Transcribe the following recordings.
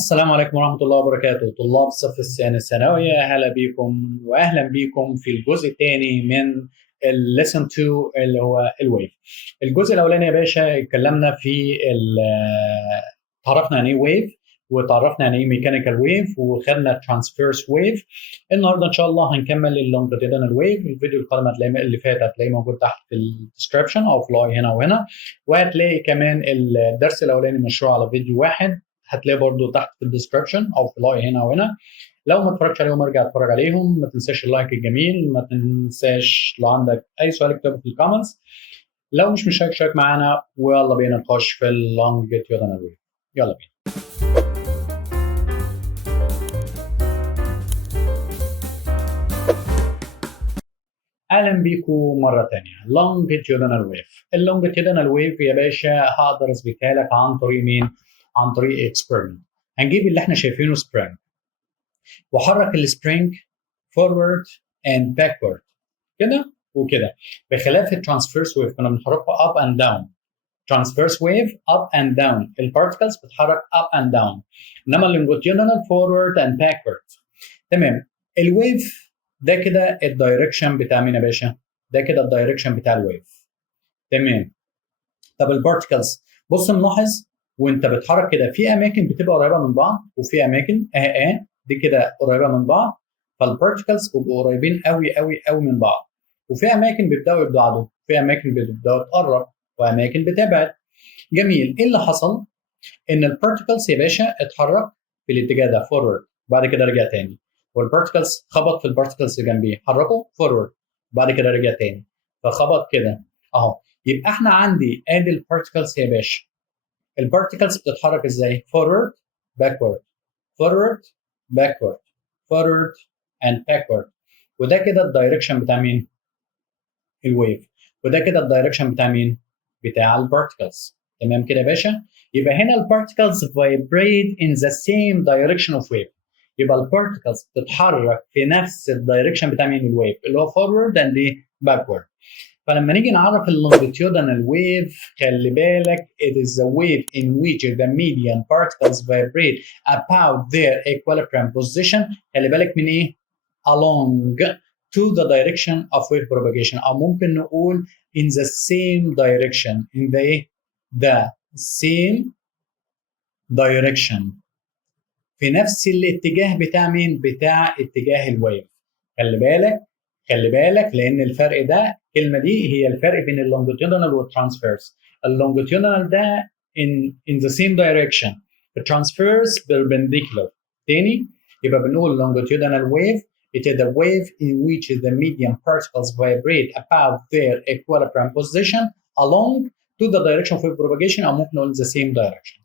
السلام عليكم ورحمة الله وبركاته. طلاب الصف الثاني الثانوي، أهلا بكم وأهلا بكم في الجزء الثاني من الليسن 2 اللي هو الويف. الجزء الأولاني يا باشا اتكلمنا في تعرفنا يعني إيه ويف، وتعرفنا يعني إيه ميكانيكال ويف، وخدنا ترانسفيرس ويف. النهارده إن شاء الله هنكمل اللونجيتودينال ويف. الفيديو القادم هتلاقي اللي فات هتلاقيه موجود تحت في الديسكربشن أو في الأي هنا وهنا، وهتلاقي كمان الدرس الأولاني مشروع على فيديو واحد، هتلاقيه برضو تحت في الديسكربشن او في اللاي هنا وهنا. لو ما اتفرجتش عليهم ارجع اتفرج عليهم. ما تنساش اللايك الجميل، ما تنساش لو عندك اي سؤال اكتبه في الكومنتس. لو مش مشترك شارك معانا، ويلا بينا نخش في اللونجيتودينال ويف. يلا بينا. اهلا بيكم مره ثانيه. لونجيتودينال ويف. اللونجيتودينال ويف يا باشا هقدر اثبتها لك عن طريق مين؟ عن طريق اكسبيرمنت. هنجيب اللي احنا شايفينه سبرينج، وحرك السبرينج فورورد اند باكورد كده وكده، بخلاف الترانسفيرس ويف كنا بنحركها اب اند داون. ترانسفيرس ويف اب اند داون، البارتكلز بتتحرك اب اند داون، انما اللونجيتودينال فورورد اند باكورد. تمام. الويف ده كده الدايركشن بتاع مين يا باشا؟ ده كده الدايركشن بتاع الويف. تمام. طب البارتكلز، بص نلاحظ وانت بتحرك كده في اماكن بتبقى قريبه من بعض، وفي اماكن دي كده قريبه من بعض، فالبارتكلز بيبقوا قريبين قوي قوي قوي من بعض. وفي اماكن بيبداوا يبعدوا، في اماكن بتبداوا تقرب، واماكن بتبعد. جميل. ايه اللي حصل؟ ان البارتكلز يا باشا اتحرك في الاتجاه ده فورورد، بعد كده رجع تاني، والبارتكلز خبط في البارتكلز اللي جنبيه، حركوا فورورد، بعد كده رجع تاني، فخبط كده اهو. يبقى احنا عندي ادي البارتكلز يا باشا. البارتكلز بتتحرك ازاي؟ فورورد باكورد، فورورد باكورد، فورورد اند باكورد. وده كده الدايركشن بتاع مين؟ الويف. وده كده الدايركشن بتاع مين؟ بتاع البارتكلز. تمام كده يا باشا؟ يبقى هنا البارتكلز vibrate in the same direction of wave. يبقى البارتكلز بتتحرك في نفس الدايركشن بتاع مين؟ الويف، اللي هو forward and backward. فلما نيجي نعرف اللونجيتيودنال ويف، خلي بالك it is a wave in which the median particles vibrate about their equilibrium position. خلي بالك من ايه؟ along to the direction of wave propagation، او ممكن نقول in the same direction، in the same direction، في نفس الاتجاه بتاع مين؟ بتاع اتجاه الويف. خلي بالك، خلي بالك، لان الفرق ده، الكلمه دي هي الفرق بين اللونجيتودينال والترانسفيرس. اللونجيتودينال ده in the same direction، الترانسفيرس perpendicular. تاني، يبقى بنقول longitudinal wave it is a wave in which the medium particles vibrate about their equilibrium position along to the direction of wave propagation، او ممكن نقول the same direction.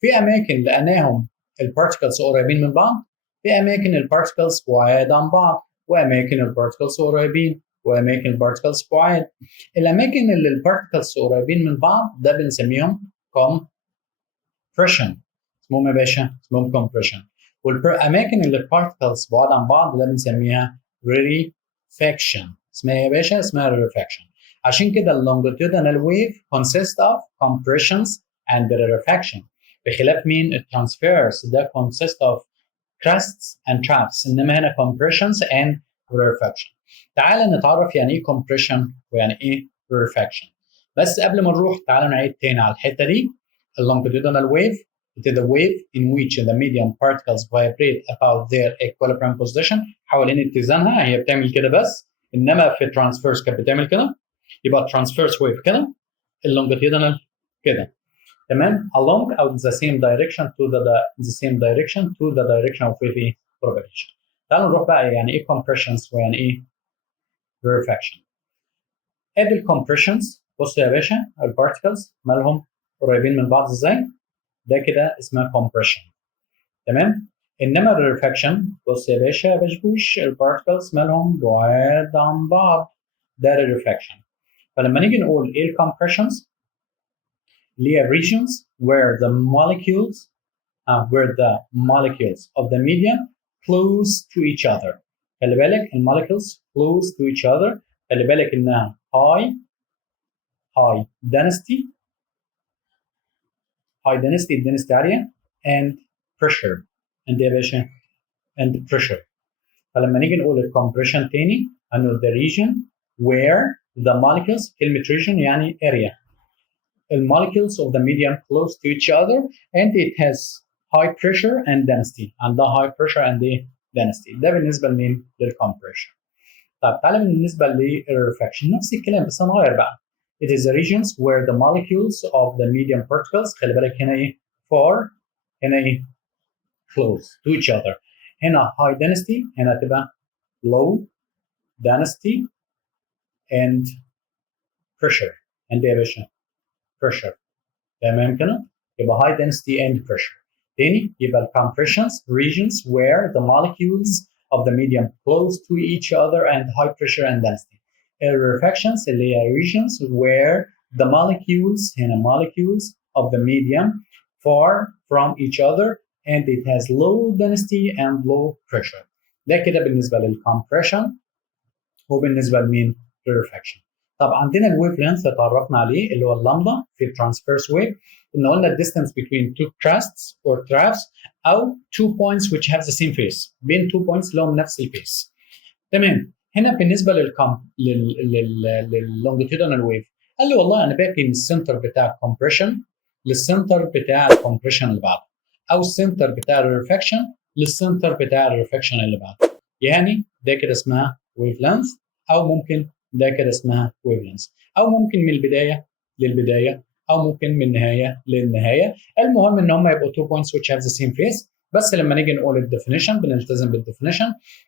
في اماكن لقيناهم البارتكلز قريبين من بعض، في اماكن البارتكلز بعاد عن بعض، واماكن البارتكلز قريبين، واماكن البارتكلز بعاد. الاماكن اللي البارتكلز قريبين من بعض ده بنسميهم compression. اسمهم يا باشا؟ اسمهم compression. والاماكن اللي البارتكلز بعاد عن بعض ده بنسميها rarefaction. اسمها يا باشا؟ اسمها rarefaction. عشان كده longitudinal wave consists of compressions and rarefaction، بخلاف مين؟ الترانسفيرس ده consist of crests and troughs، انما هنا compressions and rarefaction. تعال نتعرف يعني ايه compression ويعني ايه rarefaction. بس قبل ما نروح تعال نعيد تاني على الحته دي. longitudinal wave it is a wave in which the medium particles vibrate about their equilibrium position، حوالين اتزانها، هي بتعمل كده بس، انما في transverse كانت بتعمل كده. يبقى transverse wave كده، اللونجيتودينال كده. تمام. along او the same direction to the same direction to the direction of wave propagation. تعالوا نروح بقى يعني ايه compressions ويعني ايه rarefaction. ادي الكompressions، بص يا باشا البارتكلز مالهم قريبين من بعض ازاي؟ ده كده اسمها compression. تمام. انما الريفاكشن، بص يا باشا يا بشبوش، البارتكلز مالهم بعاد عن بعض، ده الريفاكشن. فلما نيجي نقول ايه الكompressions، اللي هي regions where the molecules of the medium close to each other. خلي بالك المولكيولز close to each other، خلي بالك انها high density area and pressure and يا باشا and pressure. فلما نيجي نقول الكمبريشن تاني انه the region where the molecules كلمة region يعني area the molecules of the medium close to each other and it has high pressure and density عندها high pressure and density. ده بالنسبة لمين؟ للكمبريشن. طب تعالى بالنسبة للريفراكشن نفس الكلام بس هنغير بقى. It is the regions where the molecules of the medium particles خلي بالك هنا ايه far هنا ايه close to each other. هنا high density هنا تبقى low density and pressure and يا باشا pressure. تمام كده؟ يبقى high density and pressure. تاني يبقى compressions regions where the molecules of the medium close to each other and high pressure and density. Rarefactions اللي هي regions where the molecules هنا molecules of the medium far from each other and it has low density and low pressure. ده كده بالنسبة للcompression وبالنسبة لمين؟ rarefaction. طب عندنا الويف لينث اتعرفنا عليه اللي هو اللامدا في الترانسفيرس ويف ان قلنا distance between two crests or troughs او two points which have the same phase بين two points اللي هم نفس الفيس. تمام هنا بالنسبه لللونجيتودينال ويف قال لي والله انا باقي من السنتر بتاع الكمبريشن للسنتر بتاع الكمبريشن اللي بعده او السنتر بتاع الريفاكشن للسنتر بتاع الريفاكشن اللي بعده. يعني ده كده اسمها ويف لينث او ممكن ده كده اسمها ويف لينث او ممكن من البدايه للبدايه او ممكن من النهايه للنهايه. المهم ان هم يبقوا two points which have the same phase. بس لما نيجي نقول الديفينيشن بنلتزم بالديفينيشن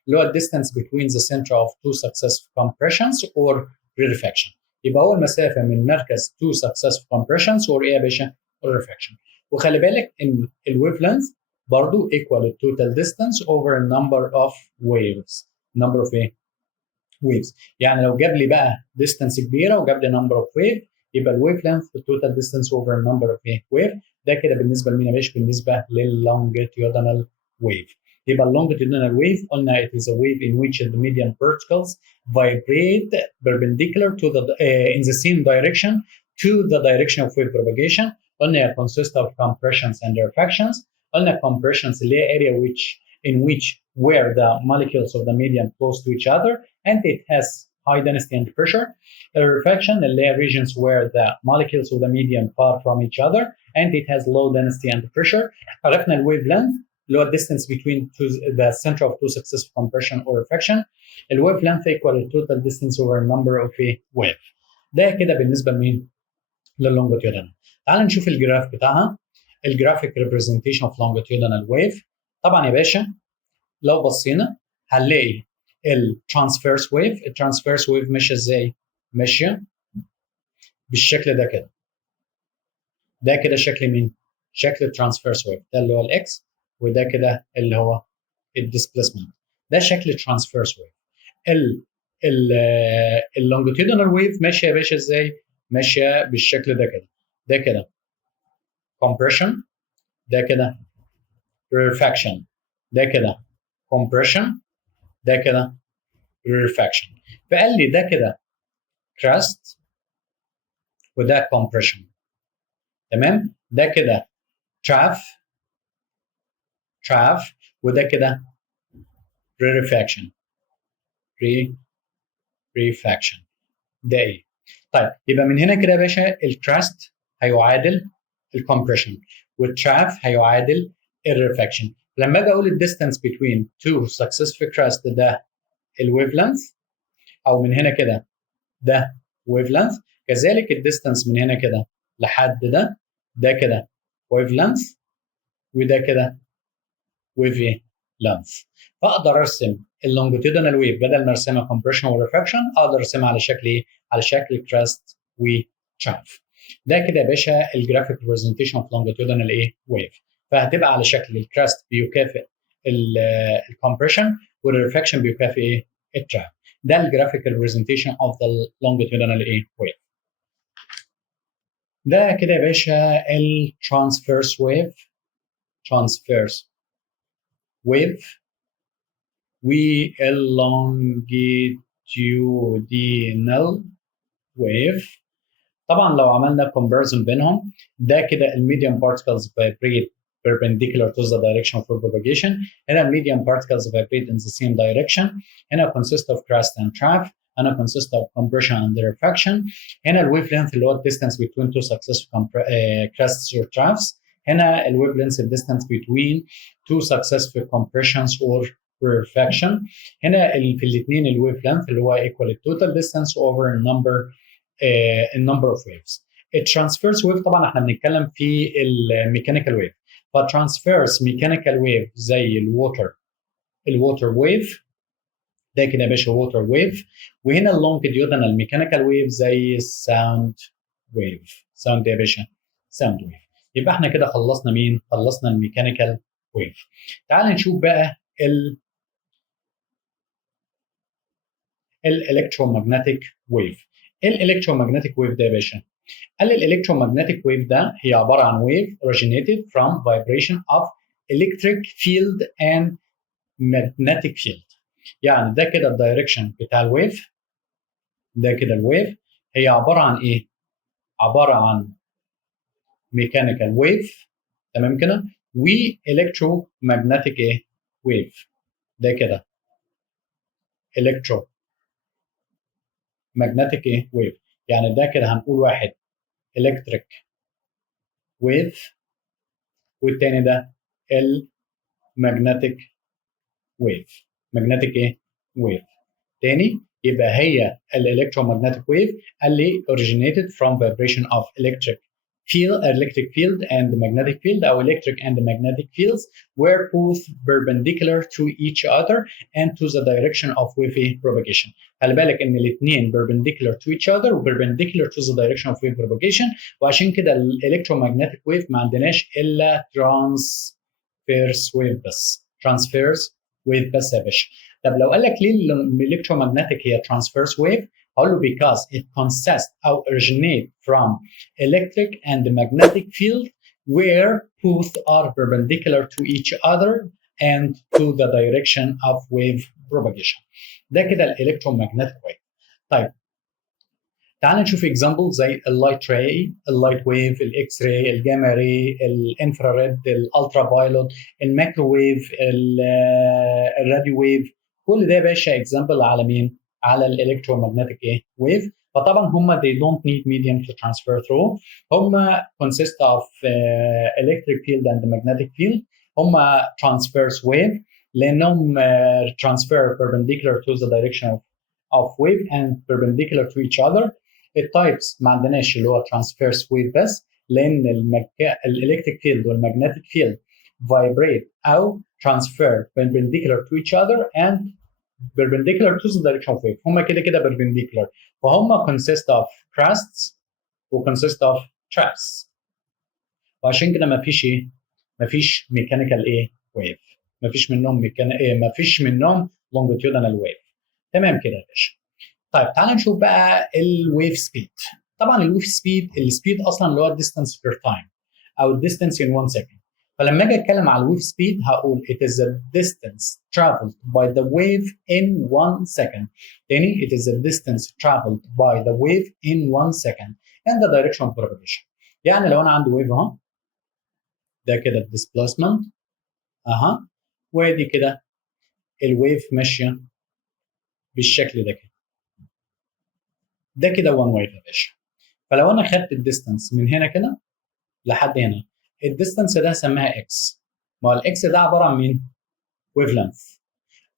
اللي هو distance between the center of two successive compressions or rarefaction. يبقى هو المسافه من مركز two successive compressions or ايه يا باشا؟ rarefaction. وخلي بالك ان الويف لينث برضه equal to total distance over a number of waves. number of ايه؟ waves. يعني لو جاب لي بقى distance كبيره وجاب لي number of wave يبقى الويف لينث total distance over a number of wave. ده كده بالنسبه لمين يا باشا؟ بالنسبه لللونجيتيودنال ويف. يبقى اللونجيتيودنال ويف قلنا it is a wave in which the medium particles vibrate perpendicular to the in the same direction to the direction of wave propagation. قلنا consist of compressions and rarefactions. قلنا compressions اللي هي area in which where the molecules of the medium close to each other and it has high density and pressure. Rarefaction اللي هي regions where the molecules of the medium far from each other and it has low density and pressure. عرفنا الويف length اللي هو distance between the center of two successive compression or rarefaction. الويف length equal to total distance over a number of a wave. ده كده بالنسبه لمين؟ لللونجيتيودنال. تعال نشوف الجراف بتاعها. الجرافيك representation of longitudinal wave. طبعا يا باشا لو بصينا هنلاقي الترانسفيرس ويف ماشيه ازاي؟ ماشيه بالشكل ده كده. ده كده شكل مين؟ شكل الترانسفيرس ويف ده اللي هو الاكس وده كده اللي هو الديسبيسمنت. ده شكل الترانسفيرس ويف. اللونجيتودينال ويف ماشيه يا باشا ازاي؟ ماشيه بالشكل ده كده. ده كده compression ده كده rarefaction ده كده compression ده كده rarefaction. فقال لي ده كده crust وده compression. تمام؟ ده كده trough وده كده rarefaction. ده ايه؟ طيب يبقى من هنا كده يا باشا الكراست هيعادل الكompression والتراف هيعادل الريفاكشن. لما اجي اقول الديستانس between two successive crust ده الويف لينث او من هنا كده ده ويف لينث كذلك الديستانس من هنا كده لحد ده كده ويف لينث وده كده ويف لينث. فاقدر ارسم اللونجيتودينال ويف بدل ما ارسمها compression وريفاكشن اقدر ارسمها على شكل ايه؟ على شكل كراست وتراف. ده كده يا باشا الجرافيك ريبريزنتيشن اوف لونجيتودينال ايه؟ ويف. فهتبقى على شكل الكراست بيكافئ الكompression والريفاكشن بيكافئ ايه؟ التراف. ده الجرافيك ريبريزنتيشن اوف ذا لونجيتودينال ايه؟ ويف. ده كده يا باشا الترانسفيرس ويف واللونجيتودينال ويف. طبعا لو عملنا comparison بينهم ده كده الميديوم بارتكلز vibrate perpendicular to the direction of wave propagation. هنا medium particles vibrate in the same direction. هنا consist of crust and trough. هنا consist of compression and rarefaction. هنا الويف length اللي هو distance between two successive crusts or troughs. هنا الويف length distance between two successive compressions or rarefaction. هنا في الاثنين الويف length اللي هو equal total distance over number of waves. الترانسفيرس ويف طبعا احنا بنتكلم في الميكانيكال ويف. فالترانسفيرس ميكانيكال ويف زي الووتر ويف ده كده يا باشا ووتر ويف. وهنا اللونجيتيودنال ميكانيكال ويف زي الساوند ويف. ساوند يا باشا ساوند ويف. يبقى احنا كده خلصنا مين؟ خلصنا الميكانيكال ويف. تعال نشوف بقى الالكترومagnetic ويف. الالكترومagnetic ويف ده يا باشا قال الالكترومagnetic ويف ده هي عباره عن ويف originated from vibration of electric field and magnetic field. يعني ده كده الدايركشن بتاع الويف. ده كده الويف هي عباره عن ايه؟ عباره عن ميكانيكال ويف تمام كده والكترومagnetic ايه؟ ويف. ده كده الكترومagnetic ايه؟ ويف. يعني ده كده هنقول واحد electric wave والتاني ده المagnetic wave. magnetic ايه؟ wave. تاني يبقى هي الالكترومagnetic wave قال لي originated from vibration of electric field and magnetic field او electric and magnetic fields were both perpendicular to each other and to the direction of wave propagation. خلي بالك ان الاثنين perpendicular to each other و perpendicular to the direction of wave propagation. وعشان كده الالكترومagnetic wave ما عندناش الا transverse wave بس. transverse wave بس يا باشا. طب لو قال لك ليه الالكترومagnetic هي transverse wave؟ هقول له because it consists or originate from electric and magnetic field where both are perpendicular to each other and to the direction of wave propagation. ده كده الالكترومagnetic wave. طيب تعال نشوف اكزامبل زي اللايت راي، اللايت ويف، الاكس راي، الجاما راي، الانفراريد، الالترا فايلوت، الميكروويف، الراديو ويف. كل ده يا باشا اكزامبل على مين؟ على الالكترومagnetic ايه؟ ويف. فطبعا هم they don't need medium to transfer through. هم consist of electric field and magnetic field. هم transverse wave لانهم transfer perpendicular to the direction of wave and perpendicular to each other. التايبس ما عندناش اللي هو ترانسفيرس ويف بس لان الالكتريك فيلد والمagnetic فيلد vibrate او transfer perpendicular to each other and perpendicular to the direction of wave. هم كده كده perpendicular. فهم consist of crusts و consist of troughs. وعشان كده ما فيش ايه؟ ما فيش ميكانيكال ايه؟ ويف. ما فيش منهم ما فيش منهم longitudinal wave. تمام كده يا باشا. طيب تعال نشوف بقى الويف سبيد. طبعا الويف سبيد السبيد اصلا اللي هو الديستانس بير تايم او الديستانس in 1 second. فلما اجي اتكلم على الويف سبيد هقول it is the distance traveled by the wave in 1 second. تاني it is the distance traveled by the wave in 1 second and the direction of propagation. يعني لو انا عندي ويف اهو ده كده الديسبليسمنت اها وادي كده الويف ماشيه بالشكل ده كده. ده كده 1 ويف يا باشا. فلو انا خدت الديستانس من هنا كده لحد هنا الديستانس ده هسميها اكس. ما هو الاكس ده عباره عن مين؟ ويف لينث.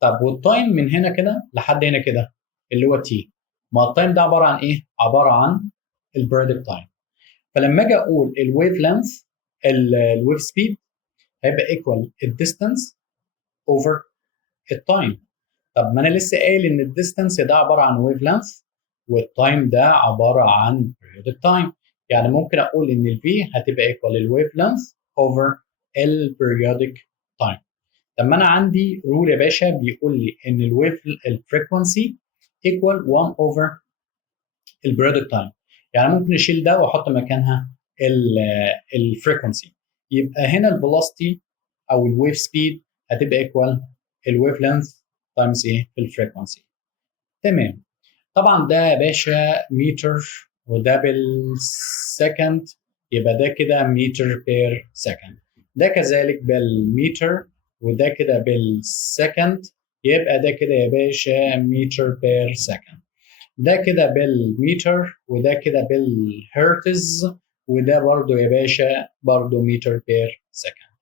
طب والتايم من هنا كده لحد هنا كده اللي هو تي. ما التايم ده عباره عن ايه؟ عباره عن البريدكت تايم. فلما اجي اقول الويف لينث الويف سبيد هيبقى ايكوال الديستانس اوفر التايم. طب ما انا لسه قايل ان الديستانس ده عباره عن ويف لينث والتايم ده عباره عن periodic time. يعني ممكن اقول ان الفي هتبقى ايكوال الويف لينث اوفر البيريودك تايم. طب ما انا عندي رول يا باشا بيقول لي ان الويف الفريكونسي ايكوال 1 اوفر البيريودك تايم. يعني ممكن اشيل ده واحط مكانها الفريكونسي. يبقى هنا الفيلوسيتي او الويف سبيد هتبقى ايكوال الويف لينث تايمز ايه؟ الفريكونسي. تمام. طبعا ده يا باشا متر وده بالسكند يبقى ده كده متر بير سكند. ده كذلك بالمتر، وده كده بالسكند، يبقى ده كده يا باشا متر بير سكند. ده كده بالمتر، وده كده بالهرتز، وده برضو يا باشا برضو متر بير سكند.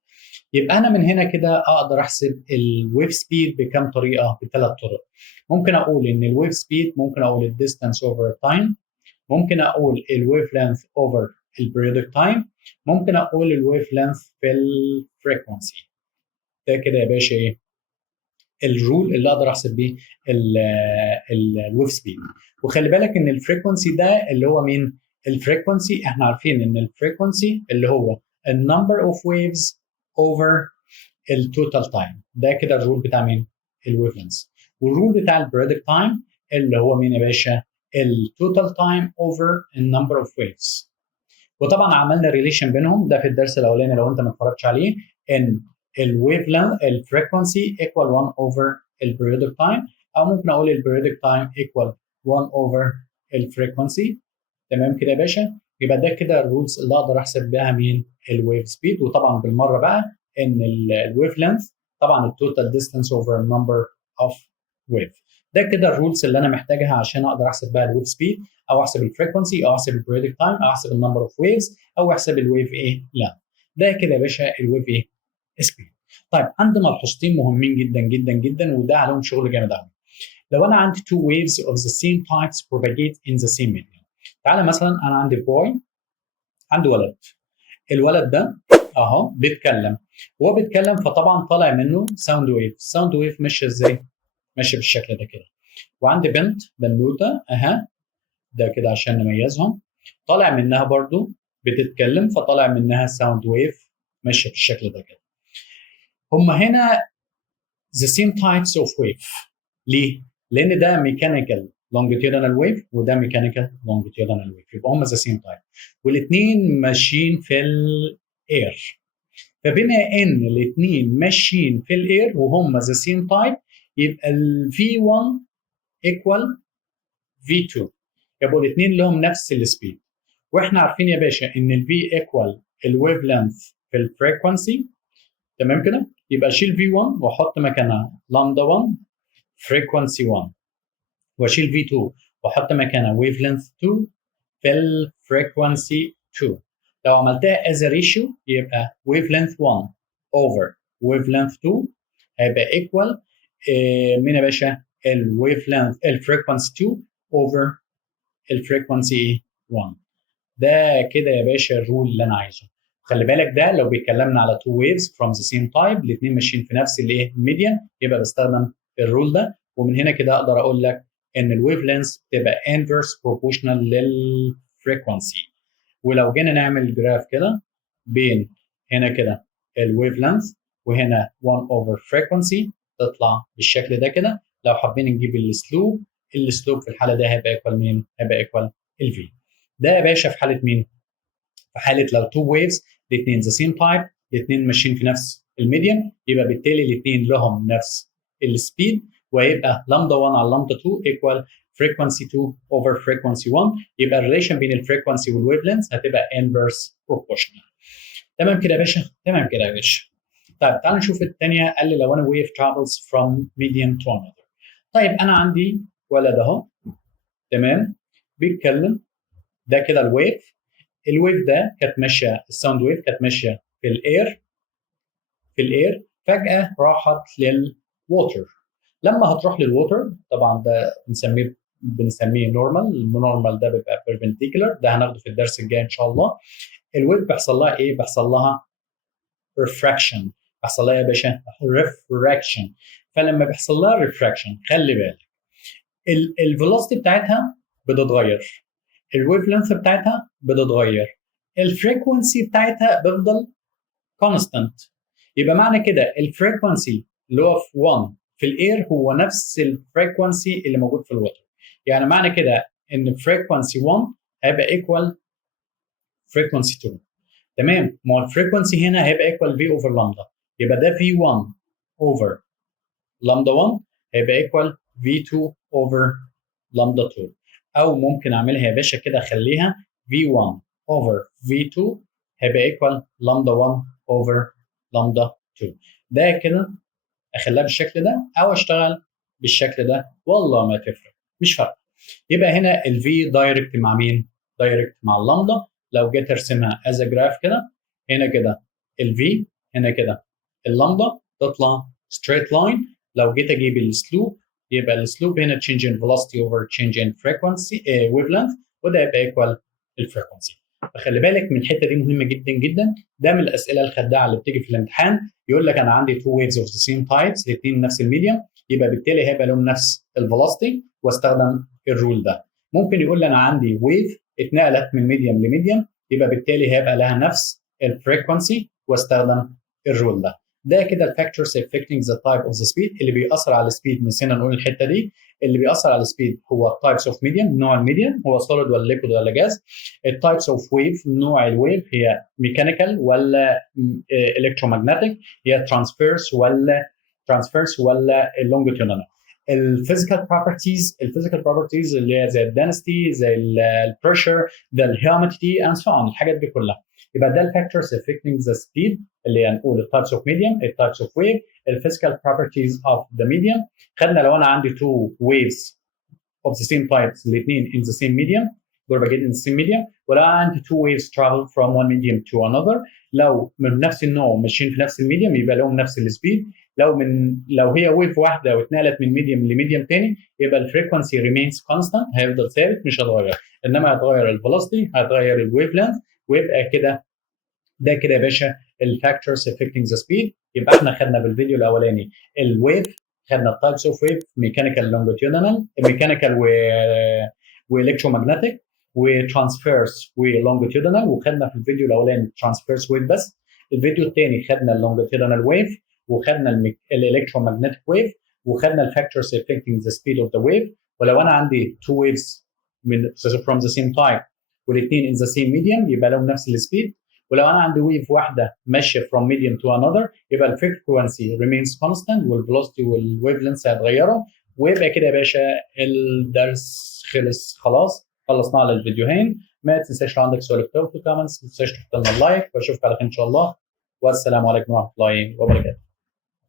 يبقى انا من هنا كده اقدر احسب الويف سبيد بكم طريقه؟ بثلاث طرق. ممكن اقول ان الويف سبيد، ممكن اقول الديستانس اوفر تايم، ممكن اقول الويف لينث اوفر البريودك تايم، ممكن اقول الويف لينث في الفريكونسي. ده كده يا باشا ايه الرول اللي اقدر احسب بيه الويف سبيد. وخلي بالك ان الفريكونسي ده اللي هو مين؟ الفريكونسي احنا عارفين ان الفريكونسي اللي هو النمبر اوف ويفز اوفر التوتال تايم. ده كده الرول بتاع مين؟ الويف لينث. والرول بتاع البريدكت تايم اللي هو مين يا باشا؟ التوتال تايم اوفر النمبر اوف ويفز. وطبعا عملنا ريليشن بينهم ده في الدرس الاولاني لو انت ما اتفرجتش عليه، ان الويف لينث الفريكونسي ايكوال 1 اوفر البريودك تايم، او ممكن اقول البريودك تايم ايكوال 1 اوفر الفريكونسي. تمام كده يا باشا؟ يبقى ده كده الرولز اللي اقدر احسب بيها مين؟ الويف سبيد. وطبعا بالمره بقى ان الويف لينث طبعا التوتال ديستانس اوفر النمبر اوف ويف. ده كده الرولز اللي انا محتاجها عشان اقدر احسب بقى الويف سبيد، او احسب الفريكونسي، او احسب البريودك تايم، او احسب النمبر اوف ويفز، او احسب الويف ايه؟ لا. ده كده يا باشا الويف ايه؟ سبيد. طيب عندي ملحوظتين مهمين جدا جدا جدا، وده عليهم شغل جامد قوي. لو انا عندي two waves of the same types propagate in the same medium. تعالى مثلا انا عندي بوي، عندي ولد. الولد ده اهو بيتكلم، وهو بيتكلم فطبعا طالع منه ساوند ويف. الساوند ويف ماشيه ازاي؟ ماشيه بالشكل ده كده. وعندي بنت بنوته اها، ده كده عشان نميزهم، طالع منها برضو بتتكلم فطالع منها ساوند ويف ماشيه بالشكل ده كده. هم هنا the same types of wave. ليه؟ لان ده ميكانيكال longitudinal wave وده ميكانيكال longitudinal wave، يبقى هم the same type والاثنين ماشيين في الاير. فبما ان الاثنين ماشيين في الاير وهم the same type، يبقى ال V1 equal V2، يبقوا الاثنين لهم نفس السبيد. واحنا عارفين يا باشا ان ال V equal الويف لينث في الفريكونسي. تمام كده؟ يبقى اشيل V1 واحط مكانها لامدا 1 فريكونسي 1، واشيل V2 واحط مكانها ويف لينث 2 في الفريكونسي 2. لو عملتها as a ratio يبقى ويف لينث 1 over ويف لينث 2 هيبقى equal مين يا باشا؟ الويف لينث الفريكونسي 2 over الفريكونسي 1. ده كده يا باشا الرول اللي انا عايزه. خلي بالك ده لو بيتكلمنا على two waves from the same type الاثنين ماشيين في نفس الايه الميديان، يبقى بستخدم الرول ده. ومن هنا كده اقدر اقول لك ان الويف لينث تبقى inverse proportional للفريكونسي. ولو جينا نعمل جراف كده بين هنا كده الويف لينث وهنا 1 over frequency تطلع بالشكل ده كده. لو حابين نجيب السلوب، السلوب في الحاله ده هيبقى ايكوال مين؟ هيبقى ايكوال الفي. ده يا باشا في حاله مين؟ في حاله لو تو ويفز الاثنين ذا سيم تايب، الاثنين ماشيين في نفس الميديان، يبقى بالتالي الاثنين لهم نفس السبيد، وهيبقى لامدا 1 على لامدا 2 ايكوال فريكونسي 2 اوفر فريكونسي 1. يبقى الريليشن بين الفريكونسي والويف لينث هتبقى انفرس بروبورشنال. تمام كده يا باشا؟ تمام كده يا باشا. طيب تعال نشوف الثانيه. قال لي لو انا ويف travels from medium to another. طيب انا عندي ولد اهو، تمام، بيتكلم. ده كده الويف. الويف ده كانت ماشيه، الساوند ويف كانت ماشيه في الاير، في الاير فجاه راحت للووتر. لما هتروح للووتر طبعا ده بنسميه نورمال. النورمال ده بيبقى بيربنديكولار، ده هناخده في الدرس الجاي ان شاء الله. الويف بيحصل لها ايه؟ بيحصل لها ريفراكشن. بيحصل لها يا باشا ريفراكشن. فلما بيحصل لها ريفراكشن خلي بالك الفيلوسيتي بتاعتها بتتغير، الويف لينث بتاعتها بتتغير، الفريكونسي بتاعتها بتفضل كونستانت. يبقى معنى كده الفريكونسي اللي هو في 1 في الاير هو نفس الفريكونسي اللي موجود في الوتر. يعني معنى كده ان فريكونسي 1 هيبقى ايكوال فريكونسي 2. تمام؟ ما هو الفريكونسي هنا هيبقى ايكوال في اوفر لامدا، يبقى ده في 1 اوفر لامدا 1 هيبقى ايكوال في 2 اوفر لامدا 2. او ممكن اعملها يا باشا كده اخليها في 1 اوفر في 2 هيبقى ايكوال لامدا 1 اوفر لامدا 2. ده كده اخليها بالشكل ده او اشتغل بالشكل ده، والله ما تفرق، مش فارقه. يبقى هنا الفي دايركت مع مين؟ دايركت مع اللامدا. لو جيت ارسمها از جراف كده، هنا كده الفي، هنا كده اللامدا، تطلع ستريت لاين. لو جيت اجيب السلوب، يبقى السلوب هنا تشينج ان فيلوسيتي اوفر تشينج ان فريكونسي ويف لينث، وده يبقى ايكوال الفريكونسي. فخلي بالك من الحته دي، مهمه جدا جدا. ده من الاسئله الخداعه اللي بتيجي في الامتحان، يقول لك انا عندي تو ويفز اوف ذا سيم تايبس، الاثنين نفس الميديم، يبقى بالتالي هيبقى لهم نفس الفيلوسيتي، واستخدم الرول ده. ممكن يقول لي انا عندي ويف اتنقلت من ميديم لميديم، يبقى بالتالي هيبقى لها نفس الفريكونسي، واستخدم الرول ده. ده كده الفاكتورز affecting the type of the speed اللي بيأثر على السبيد. نسينا نقول الحته دي، اللي بيأثر على السبيد هو types of medium، نوع الميديم هو solid ولا liquid ولا جاز. التايبس اوف ويف، نوع الويف هي ميكانيكال ولا الكترومagnetic، هي ترانسفيرس ولا اللونجيتيودنال. الفيزيكال بروبرتيز اللي هي زي الدنسيتي، زي البريشر، زي الهيوميديتي اند سو اون، الحاجات دي كلها. يبقى ده الفاكتورز affecting the speed اللي هنقول التايبس اوف ميديم، التايبس اوف ويف، الفيزيكال بروبرتيز اوف ذا ميديم. خدنا لو انا عندي تو ويفز of the same types، الاثنين in the same medium، دول بجد in the same medium. ولو عندي two waves travel from one medium to another، لو من نفس النوع ماشيين في نفس الميديم يبقى لهم نفس السبيد. لو هي ويف واحده واتنقلت من ميديم لميديم تاني، يبقى الفريكونسي ريمينز كونستانت، هيفضل ثابت مش هتغير، انما هتغير الفيلوسيتي، هتغير الويف لينث. ويبقى كده ده كده يا باشا الفاكتورز affecting the speed. يبقى احنا خدنا في الفيديو الاولاني الويف، خدنا التايبس اوف ويف، ميكانيكال لونجيتيودنال، ميكانيكال والكترومagnetic وترانسفيرس ولونجيتيودنال. وخدنا في الفيديو الاولاني ترانسفيرس ويف بس. الفيديو الثاني خدنا اللونجيتيودنال ويف، وخدنا الالكترومagnetic ويف، وخدنا الفاكتورز affecting the speed of the wave. ولو انا عندي two waves من from the same type والاثنين in the same medium، يبقى لهم نفس السبيد. ولو انا عندي ويف واحده ماشيه from medium to another، يبقى الفريكونسي remains constant، والفيلوسيتي والويف لينث هيتغيروا. ويبقى كده يا باشا الدرس خلص خلاص، خلصنا على الفيديوهين. ما تنساش لو عندك سؤال اكتبه في الكومنتس، ما تنساش تحط لنا اللايك، واشوفك على خير ان شاء الله، والسلام عليكم ورحمه الله وبركاته.